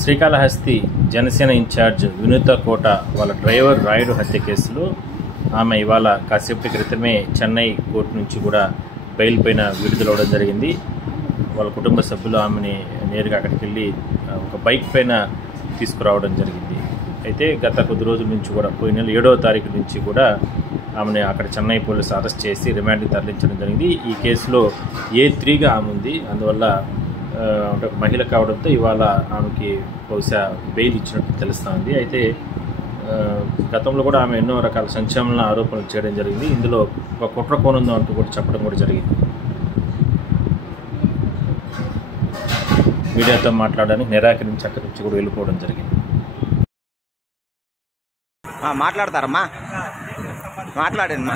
Srikalahasti Janasena incharge వినూత కోట వాళ్ళ driver Rayudu హత్య కేసులో ఆమె ఇవాళ కాసేపటి క్రితమే చెన్నై కోర్టు నుంచి కూడా బెయిల్ పైన విడుదలవడం జరిగింది. వాళ్ళ కుటుంబ సభ్యులు ఆమెని నేరుగా అక్కడికి వెళ్ళి ఒక బైక్ పైన తీసుకురావడం జరిగింది. అయితే గత కొద్ది రోజుల నుంచి కూడా పోయిన నెల 7వ తారీఖు నుంచి కూడా ఆమెని అక్కడ చెన్నై పోలీసు అరెస్ట్ చేసి రిమాండ్కి తరలించడం జరిగింది. ఈ కేసులో A3గా ఆమె ఉంది. అందువల్ల అంటే ఒక మహిళ కావడంతో ఇవాళ ఆమెకి బహుశా బెయిల్ ఇచ్చినట్టు తెలుస్తుంది. అయితే గతంలో కూడా ఆమె ఎన్నో రకాల సంచలన ఆరోపణలు చేయడం జరిగింది. ఇందులో ఒక కుట్ర కోణందో అంటూ కూడా చెప్పడం కూడా జరిగింది. మీడియాతో మాట్లాడడానికి నిరాకరించి అక్కడి నుంచి కూడా వెళ్ళిపోవడం జరిగింది. మాట్లాడతారమ్మా, మాట్లాడండి.